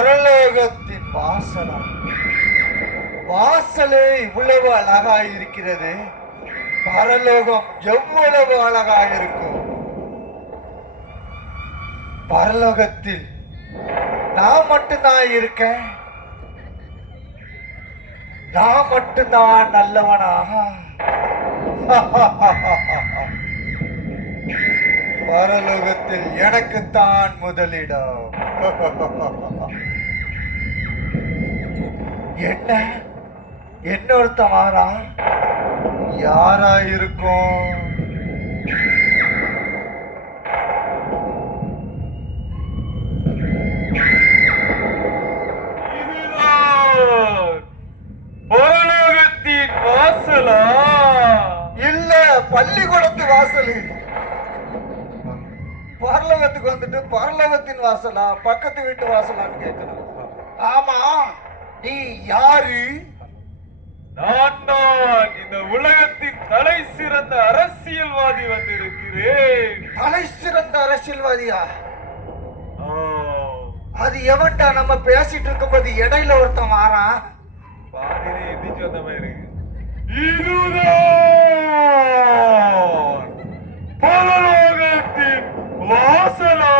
பரலோகத்தின் வாசலா? வாசலே இவ்வளவு அழகாய் இருக்கிறது, பரலோகம் எவ்வளவு அழகாய் இருக்கும். பரலோகத்தில் நான் மட்டும்தான் இருக்கேன், நான் மட்டும்தான் நல்லவனா? பரலோகத்தில் எனக்குத்தான் முதலிடம். என்ன இன்னொருத்த வாரா? யாரா இருக்கும்? பரலோகத்தின் வாசலா? இல்ல, பள்ளிக்கூடத்து வாசல். பரலோகத்துக்கு வந்துட்டு பரலோகத்தின் வாசலா பக்கத்து வீட்டு வாசலான்னு கேட்கணும். ஆமா, நீ யாரு? நான் இந்த உலகத்தின் தலை சிறந்த அரசியல்வாதி வந்திருக்கிறேன். தலை சிறந்த அரசியல்வாதியா? அது எவன்டா? நம்ம பேசிட்டு இருக்கும்போது இடையில ஒருத்தன் வாரான். பாதிரே எந்திரிச்சு வந்த மாதிரி இருக்கு. இதுதான் பரலோகத்தின் வாசலா?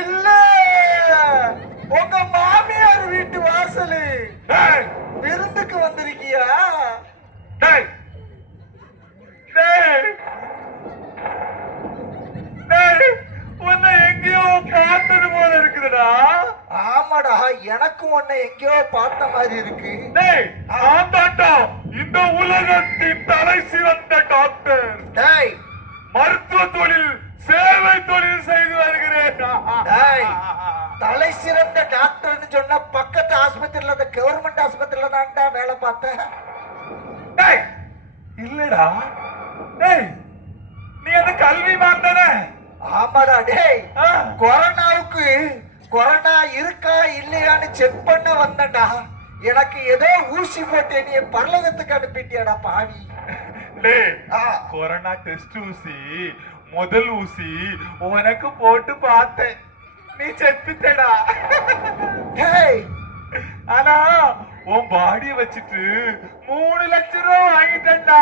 இல்ல, உங்க மாமியார் வீட்டு வாசலு. விருந்துக்கு வந்திருக்கியா? உன்னை எங்கேயோ பார்த்தது போல இருக்குதுடா. ஆமாடா, எனக்கும் உன்னை எங்கேயோ பார்த்த மாதிரி இருக்கு. இந்த உலகத்தின் தலை சிறந்த டாக்டர். மருத்துவ தொழில், சேவை தொழில் செய்து வருகிறேன். தலை சிறந்த டாக்டர்னு சொன்ன பக்கத்து ஆஸ்பத்திரியில, அந்த கவர்மெண்ட் ஆஸ்பத்திரியில தான்டா வேலை பார்த்தேன். இல்லடா, நீ அந்த கல்வி மாந்தானே? ஆமாடா டேய், கொரோனாவுக்கு கொரோனா இருக்கா இல்லையான்னு செக் பண்ண வந்தடா. எனக்கு ஏதோ ஊசி போட்டு நீ பரலோகத்துக்கு அனுப்பிட்டியாடா பாவி. கொரோனா டெஸ்ட் ஊசி, முதல் ஊசி உனக்கு போட்டு பார்த்தேன், நீ செத்துட்டடா. ஆனா உன் பாடிய வச்சுட்டு 3 லட்சம் ரூபாய் வாங்கிட்டா.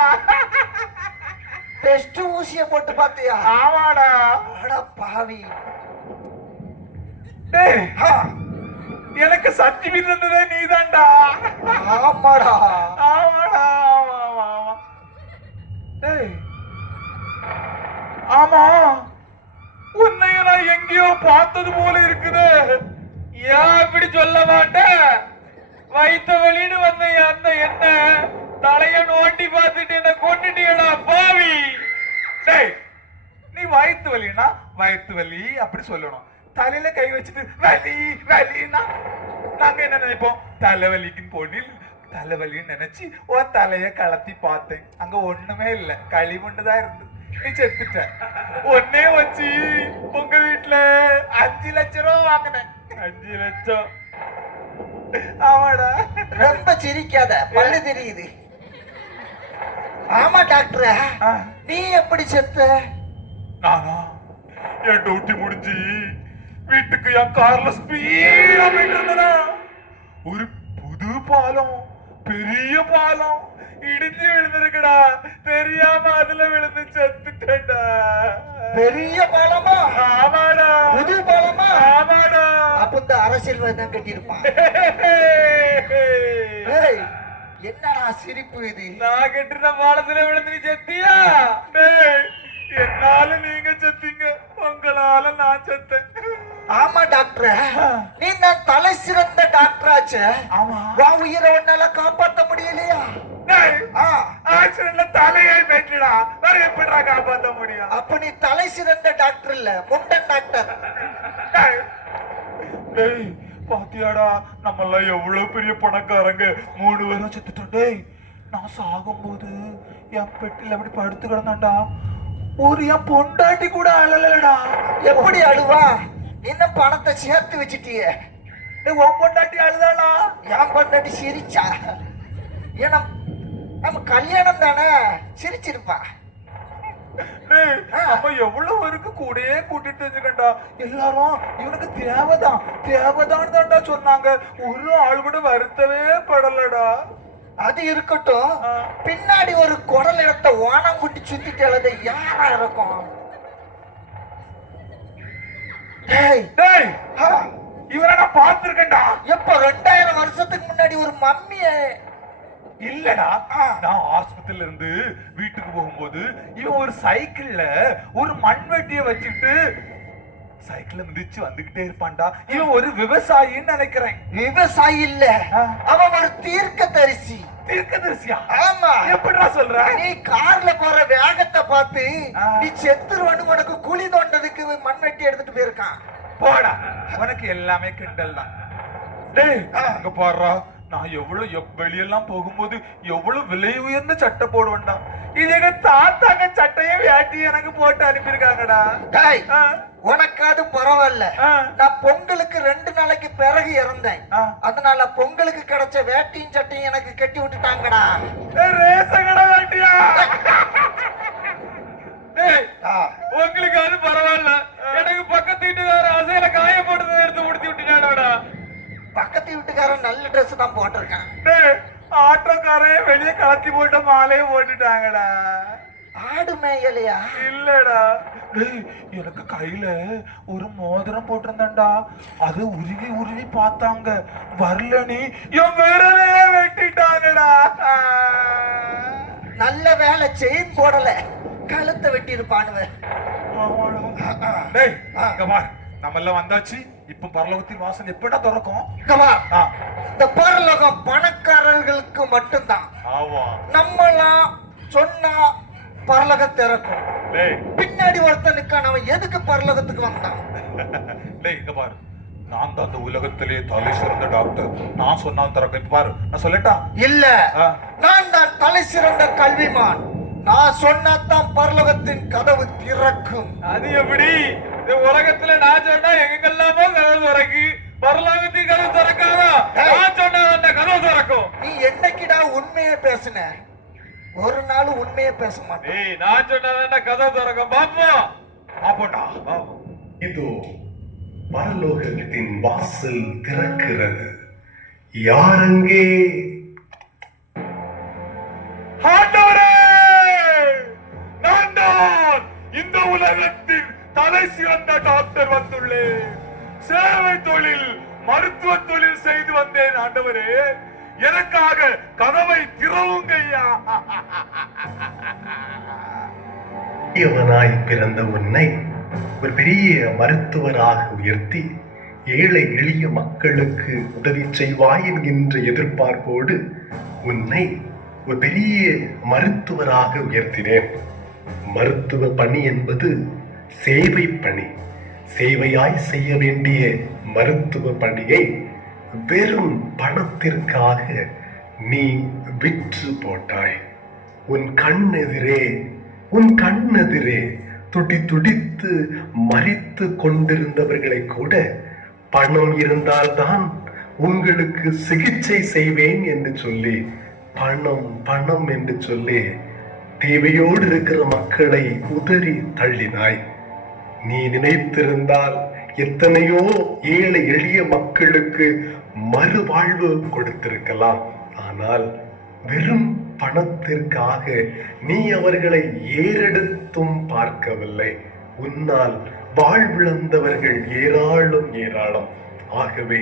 டெஸ்ட் ஊசிய போட்டு பாத்தியா? ஆமாடா. அட பாவி. எனக்கு சர்டிபிகேட் இருந்ததே நீதான்டா. ஆமாடா. ஆமாடா. ஆமா, உன்னையும் நான் எங்கேயோ பார்த்தது போல இருக்குது. ஏன் இப்படி சொல்ல மாட்டேன்? வைத்த வழின்னு வந்த அந்த என்ன தலைய நோண்டி பார்த்துட்டு என்ன கொண்டுட்டியடா பாவி. நீ வயிற்று வலினா வயிற்று வலி அப்படி சொல்லணும். தலையில கை வச்சுட்டு வலி வலின்னா நாங்க என்ன நினைப்போம்? தலைவலிக்குன்னு போனில் தலைவலின்னு நினைச்சு உன் தலைய கலத்தி பார்த்தேன். அங்க ஒண்ணுமே இல்ல, களிமண்ணுதான் இருந்து. நீ செத்துட்ட. ஒன்னே வச்சு உங்க வீட்டுல 5 லட்சம் ரூபாய் வாங்கினேன். 5 லட்சம். ஆமாடா. ரொம்ப சிரிக்காத, பல்லு தெரியுது. ஆமா டாக்டர், நீ எப்படி செத்த? நானா என் டியூட்டி முடிஞ்சு வீட்டுக்கு என் கார்ல ஸ்பீடா போயிட்டு இருந்தனா, ஒரு புது பாலம், பெரிய பாலம் இடிஞ்சு விழுந்திருக்குடா. தெரியாம அதுல விழுந்து செத்துட்டேன்டா. பெரிய பாலமா? ஆமாடா. புது பாலமா? ஆமாடா. அப்ப இந்த அரசியல்வாதி தான் கட்டியிருப்பான். என்னடா சிரிப்பு இது? நான் கட்டிருந்த பாலத்துல விழுந்து செத்தியா? என்னால நீங்க செத்தீங்க, உங்களால நான் செத்தேன். ஆமா டாக்டர், நீ நான் தலை சிறந்த டாக்டர் ஆச்சு. ஆமா. உன் உயிரை உன்னால காப்பாற்ற முடியலையா? ஆக்சிடென்ட்ல தலையே போயிட்டுடா, வேற எப்படிடா காப்பாற்ற முடியும்? அப்ப நீ தலை சிறந்த டாக்டர் இல்ல, முண்டன் டாக்டர். பாத்தியாடா, நம்ம எல்லாம் எவ்வளவு பெரிய பணக்காரங்க, 3 பேரும் செத்துட்டோம். டேய், நான் சாகும்போது என் பெட்டில அப்படி படுத்து கிடந்தாண்டா, ஒரு என் பொண்டாட்டி கூட அழலடா. எப்படி அழுவா? இன்னும் பணத்தை சேர்த்து வச்சுட்டியே. உன் பொண்டாட்டி அழுதானா? என் பொண்டாட்டி சிரிச்சா. ஏன்னா நம்ம கல்யாணம் தானே, சிரிச்சிருப்பா. டேய் நம்ம எவ்வளவு பேருக்கு கூடயே கூட்டிட்டு வச்சுக்கண்டா எல்லாரும் இவனுக்கு தேவைதான் தான்டா சொன்னாங்க ஒரு ஆள் கூட வருத்தவே படலடா அது இருக்கட்டும் பின்னாடி ஒரு குடல் இடத்த ஓனம் குட்டி சுத்திட்டு எழுத யாரா இருக்கும் டேய் இவரை நான் பார்த்திருக்கேன்டா எப்ப 2000 வருஷத்துக்கு முன்னாடி ஒரு மம்மிய இல்லடா நான் ஆஸ்பத்திரியில இருந்து வீட்டுக்கு போகும்போது இவன் ஒரு சைக்கிள்ல ஒரு மண்வெட்டிய வச்சுட்டு சைக்கிள்ல மிதிச்சு வந்துகிட்டே இருப்பான்டா இவன் ஒரு விவசாயின்னு நினைக்கிறேன் விவசாயி இல்ல அவன் ஒரு தீர்க்கதரிசியா ஆமா எப்படிடா சொல்ற நீ கார்ல போற வேகத்தை பார்த்து நீ செத்துருவனு உனக்கு குழி தோண்டதுக்கு மண்வெட்டி எடுத்துட்டு போயிருக்கான் போடா உனக்கு எல்லாமே கிண்டல் தான் டேய் அங்க பாருடா நான் எவ்வளவு வெளியெல்லாம் போகும்போது எவ்வளவு விலை உயர்ந்த சட்டை போடுவேன்டா இது எங்க தாத்தாங்க சட்டையே வேட்டி எனக்கு போட்டு அனுப்பியிருக்காங்கடா உனக்காவது பரவாயில்ல நான் பொங்கலுக்கு 2 நாளைக்கு பிறகு இறந்தேன் அதனால பொங்கலுக்கு கிடைச்ச வேட்டியும் சட்டையும் எனக்கு கட்டி விட்டுட்டாங்கடா ரேசங்கடா வேட்டியா உங்களுக்கு அது பரவாயில்ல எனக்கு பக்கத்து வீட்டுக்கார அசையில காய போட்டதை எடுத்து முடித்து விட்டுட்டாடா பக்கத்து வீட்டுக்காரன் நல்ல ட்ரெஸ் தான் போட்டிருக்கான் ஆட்டோக்காரன் வெளியே கலத்தி போட்ட மாலையை போட்டுட்டாங்கடா ஆடு மேயலையா இல்லடா எனக்கு கையில ஒரு மோதிரம் போட்டிருந்தா அது உருவி பார்த்தாங்க வரலனி என் விரலையே வெட்டிட்டாங்கடா நல்ல வேலை செயின் போடல கழுத்தை வெட்டி இருப்பானுவ நம்ம எல்லாம் வந்தாச்சு இப்ப பரலோகத்தின் வாசல் எப்படா திறக்கும் இந்த பரலோகம் பணக்காரர்களுக்கு மட்டும்தான் நம்மளாம் சொன்னா பரலோகம் திறக்கும் பின்னாடி ஒருத்தனுக்கு அவன் எதுக்கு பரலோகத்துக்கு வந்தான் பாரு நான் தான் அந்த உலகத்திலே தலை சிறந்த டாக்டர் நான் சொன்னால் திறக்க பாரு நான் சொல்லட்டா இல்ல நான் தான் தலை சிறந்த கல்விமான் நான் சொன்னாதான் பரலோகத்தின் கதவு திறக்கும் அது எப்படி இந்த உலகத்துல நான் சொன்னா எங்கெல்லாமோ கதவு திறக்கு பரலோகத்தின் கதவு திறக்காதா நான் சொன்னா அந்த கதவு திறக்கும் நீ என்னைக்குடா உண்மையை பேசுன ஒரு நாள் உண்மையை பேச மாட்டேன் நான் சொன்னா கதவு திறக்கும் பாப்போம் பாப்போண்டா இதோ பரலோகத்தின் வாசல் திறக்கிறது யாரங்கே இந்த உலகத்தின் தலை சிறந்த டாக்டர் வந்துள்ளேன் சேவை தொழில் மருத்துவ தொழில் செய்து வந்தேன் ஆண்டவரே எனக்காக கதவை திறவுங்கய்யா பிறந்த உன்னை ஒரு பெரிய மருத்துவராக உயர்த்தி ஏழை எளிய மக்களுக்கு உதவி செய்வாய் என்கின்ற எதிர்பார்ப்போடு உன்னை ஒரு பெரிய மருத்துவராக உயர்த்தினேன். மருத்துவ பணி என்பது சேவை பணி. சேவையாய் செய்ய வேண்டிய மருத்துவ பணியை வெறும் பணத்திற்காக நீ விற்று போட்டாய். உன் கண்ணெதிரே துடி துடித்து மரித்து கொண்டிருந்தவர்களை கூட பணம் இருந்தால்தான் உங்களுக்கு சிகிச்சை செய்வேன் என்று சொல்லி பணம் என்று சொல்லி தேவையோடு இருக்கிற மக்களை உதறி தள்ளினாய். நீ நினைத்திருந்தால் எத்தனையோ ஏழை எளிய மக்களுக்கு மறுவாழ்வு கொடுத்திருக்கலாம். ஆனால் வெறும் பணத்திற்காக நீ அவர்களை ஏறெடுத்தும் பார்க்கவில்லை. உன்னால் வாழ்விழந்தவர்கள் ஏராளம். ஆகவே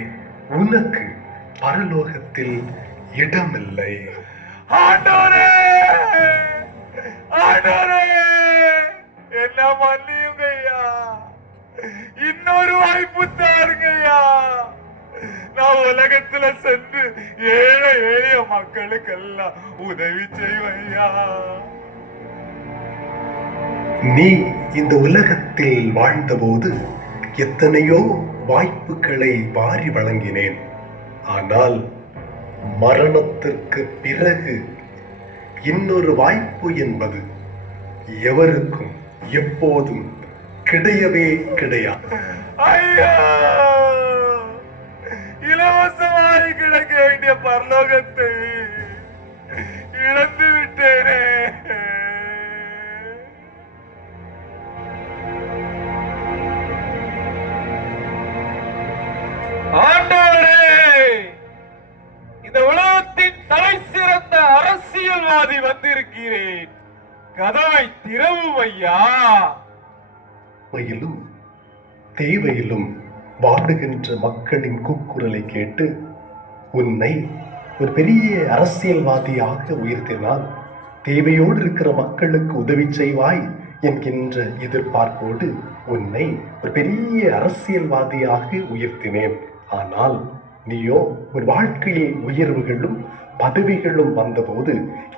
உனக்கு பரலோகத்தில் இடமில்லை. ஆண்டவரே, என்ன மன்னியுங்கய்யா, இன்னொரு வாய்ப்பு தாருங்கய்யா. நான் உலகத்துல சென்று ஏழை மக்களுக்கெல்லாம் உதவி செய்வையா. நீ இந்த உலகத்தில் வாழ்ந்தபோது எத்தனையோ வாய்ப்புகளை வாரி வழங்கினேன். ஆனால் மரணத்திற்கு பிறகு இன்னொரு வாய்ப்பு என்பது எவருக்கும் எப்போதும் கிடையவே கிடையாது. ஐயா, இலவசமாய் கிடைக்க வேண்டிய பரலோகத்தை இழந்து விட்டேனே. கதவை திறவும் ஐயா. தேவையிலும் தேவையிலும் வாடுகின்ற மக்களின் கூக்குரலை கேட்டு உன்னை ஒரு பெரிய அரசியல்வாதியாக உயர்த்தினால் தேவையோடு இருக்கிற மக்களுக்கு உதவி செய்வாய் என்கின்ற எதிர்பார்ப்போடு உன்னை ஒரு பெரிய அரசியல்வாதியாக உயர்த்தினேன். ஆனால் நீயோ ஒரு வாழ்க்கையில் உயர்வுகளும் பதவிகளும் வந்தபோது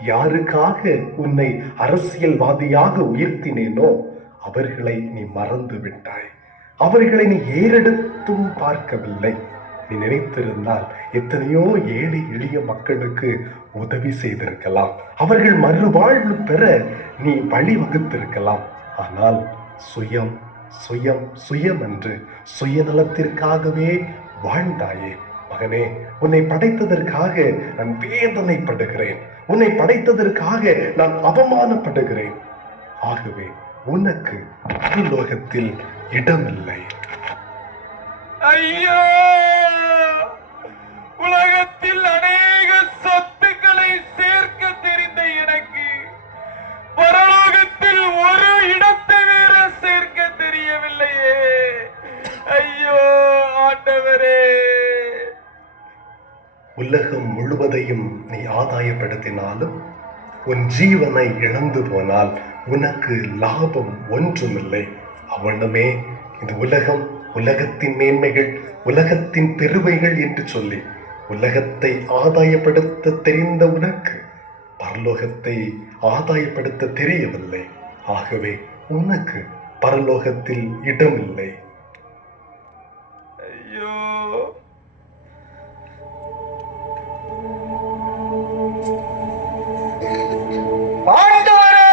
யாருக்காக உன்னை அரசியல்வாதியாக உயர்த்தினேனோ அவர்களை நீ மறந்து விட்டாய். அவர்களை நீ ஏறெடுத்தும் பார்க்கவில்லை. நீ நினைத்திருந்தால் எத்தனையோ ஏழை எளிய மக்களுக்கு உதவி செய்திருக்கலாம். அவர்கள் மறுவாழ்வு பெற நீ வழிவகுத்திருக்கலாம். ஆனால் சுயம் சுயம் சுயம் என்று சுயநலத்திற்காகவே வாழ்ந்தாயே. மகனே, உன்னை படைத்ததற்காக நான் வேதனைப்படுகிறேன். உன்னை படைத்ததற்காக நான் அவமானப்படுகிறேன். ஆகவே உனக்கு பூலோகத்தில் இடமில்லை. ஐயோ, உலகத்தில் அநேக சொத்துக்களை சேர்க்க தெரிந்த எனக்கு பரலோகத்தில் ஒரு இடத்தை வேற சேர்க்க தெரியவில்லையே. ஐயோ ஆண்டவரே. உலகம் முழுவதையும் நீ ஆதாயப்படுத்தினாலும் உன் ஜீவனை இழந்து போனால் உனக்கு லாபம் ஒன்றுமில்லை. அவனுமே இந்த உலகம், உலகத்தின் மேன்மைகள், உலகத்தின் பெருமைகள் என்று சொல்லி உலகத்தை ஆதாயப்படுத்த தெரிந்த உனக்கு பரலோகத்தை ஆதாயப்படுத்த தெரியவில்லை. ஆகவே உனக்கு பரலோகத்தில் இடமில்லை. ஐயோ, ஆண்டவரே,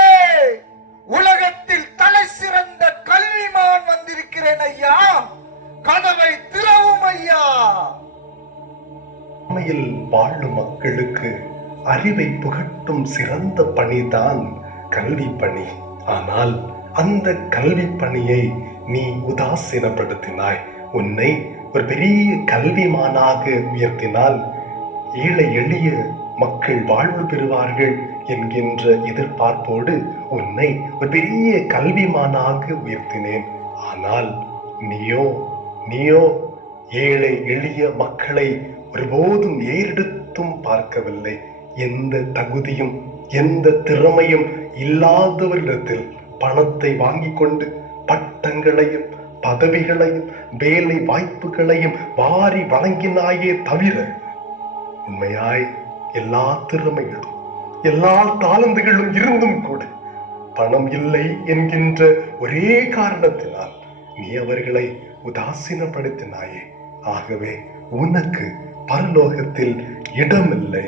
உலகத்தில் தலை சிறந்த கல்விமான் வந்திருக்கிறேன் ஐயா. கதவை திறவும் ஐயா. உண்மையில் வாழும் மக்களுக்கு அறிவை புகட்டும் சிறந்த பணிதான் கல்வி பணி. ஆனால் அந்த கல்வி பணியை நீ உதாசீனப்படுத்தினாய். உன்னை ஒரு பெரிய கல்விமானாக உயர்த்தினால் ஏழை எளிய மக்கள் வாழ்வு பெறுவார்கள் என்கின்ற எதிர்பார்ப்போடு உன்னை ஒரு பெரிய கல்விமானாக உயர்த்தினேன். ஆனால் நீயோ ஏழை எளிய மக்களை ஒருபோதும் ஏறெடுத்தும் பார்க்கவில்லை. எந்த தகுதியும் எந்த திறமையும் இல்லாதவரிடத்தில் பணத்தை வாங்கி கொண்டு பட்டங்களையும் பதவிகளையும் வேலை வாய்ப்புகளையும் வாரி வழங்கினாயே தவிர உண்மையாய் எல்லா திறமைகளும் எல்லா தாளந்துகளும் இருந்தும் கூட பணம் இல்லை என்கின்ற ஒரே காரணத்தினால் நீ அவர்களை உதாசீனப்படுத்தினாயே. ஆகவே உனக்கு பரலோகத்தில் இடமில்லை.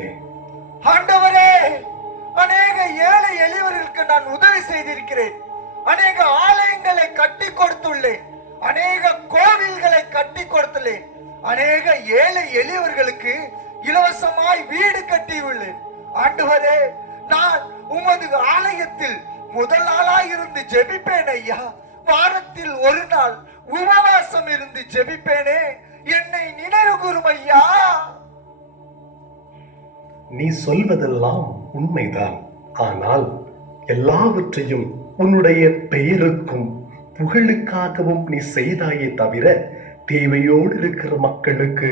ஆண்டவரே, அநேக ஏழை எளியவர்களுக்கு நான் உதவி செய்திருக்கிறேன். அநேக ஆலயங்களை கட்டி கொடுத்துள்ளேன். அநேக கோவில்களை கட்டி கொடுத்துள்ளேன். அநேக ஏழை எளியவர்களுக்கு இலவசமாய் வீடு கட்டியுள்ளேன். ஆண்டவரே, நான் உமது ஆலயத்தில் முதல் ஆளாய் இருந்து ஜெபிப்பேன் ஐயா. வாரத்தில் ஒரு நாள் உபவாசம் இருந்து ஜெபிப்பேனே. என்னை நினைவு கூரும் ஐயா. நீ சொல்வதெல்லாம் உண்மைதான். ஆனால் எல்லாவற்றையும் உன்னுடைய பெயருக்கும் புகழுக்காகவும் நீ செய்தாயே தவிர தேவையோடு இருக்கிற மக்களுக்கு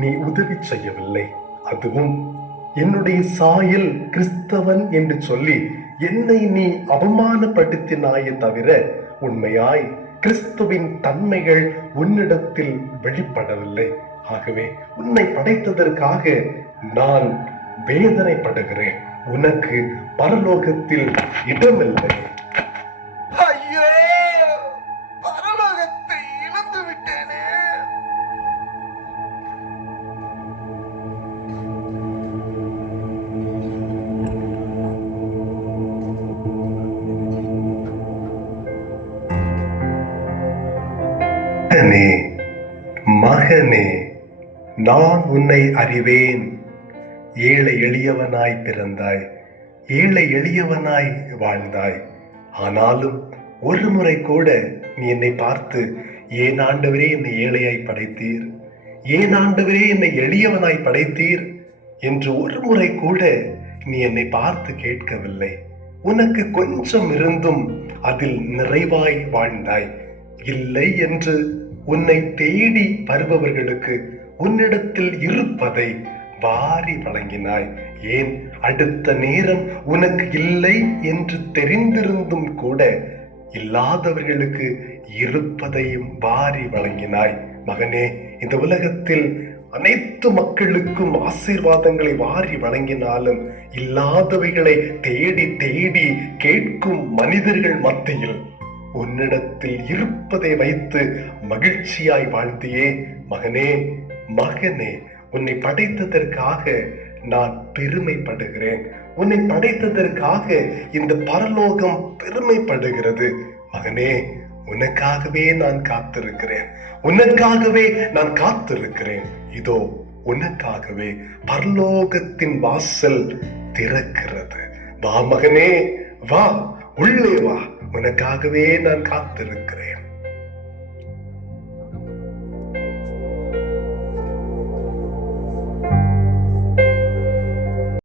நீ உதவி செய்யவில்லை. அதுவும் என்னுடைய சாயல் கிறிஸ்தவன் என்று சொல்லி என்னை நீ அவமானப்படுத்தினாயே தவிர உண்மையாய் கிறிஸ்துவின் தன்மைகள் உன்னிடத்தில் வெளிப்படவில்லை. ஆகவே உன்னை படைத்ததற்காக நான் வேதனைப்படுகிறேன். உனக்கு பரலோகத்தில் இடமில்லை. ஐயோ, பரலோகத்தை இழந்து விட்டேனே. மகனே, நான் உன்னை அறிவேன். ஏழை எளியவனாய் பிறந்தாய், ஏழை எளியவனாய் வாழ்ந்தாய். ஆனாலும் ஒரு முறை கூட நீ என்னை பார்த்து, ஏன் ஆண்டவரே என்னை ஏழையாய் படைத்தீர், ஏன் ஆண்டவரே என்னை எளியவனாய் படைத்தீர் என்று ஒரு முறை கூட நீ என்னை பார்த்து கேட்கவில்லை. உனக்கு கொஞ்சம் இருந்தும் அதில் நிறைவாய் வாழ்ந்தாய். இல்லை என்று உன்னை தேடி வருபவர்களுக்கு உன்னிடத்தில் இருப்பதை வாரி வழங்கினாய். ஏன், அடுத்த நேரம் உனக்கு இல்லை என்று தெரிந்திருந்தும் கூட இல்லாதவர்களுக்கு இருப்பதையும் வாரி வழங்கினாய். மகனே, இந்த உலகத்தில் அனைத்து மக்களுக்கும் ஆசீர்வாதங்களை வாரி வழங்கினாலும் இல்லாதவைகளை தேடி தேடி கேட்கும் மனிதர்கள் மத்தியில் உன்னிடத்தில் இருப்பதை வைத்து மகிழ்ச்சியாய் வாழ்ந்தியே. மகனே, மகனே, உன்னை படைத்ததற்காக நான் பெருமைப்படுகிறேன். உன்னை படைத்ததற்காக இந்த பரலோகம் பெருமைப்படுகிறது. மகனே, உனக்காகவே நான் காத்திருக்கிறேன். உனக்காகவே நான் காத்திருக்கிறேன். இதோ உனக்காகவே பரலோகத்தின் வாசல் திறக்கிறது. வா மகனே, வா, உள்ளே வா. உனக்காகவே நான் காத்திருக்கிறேன்.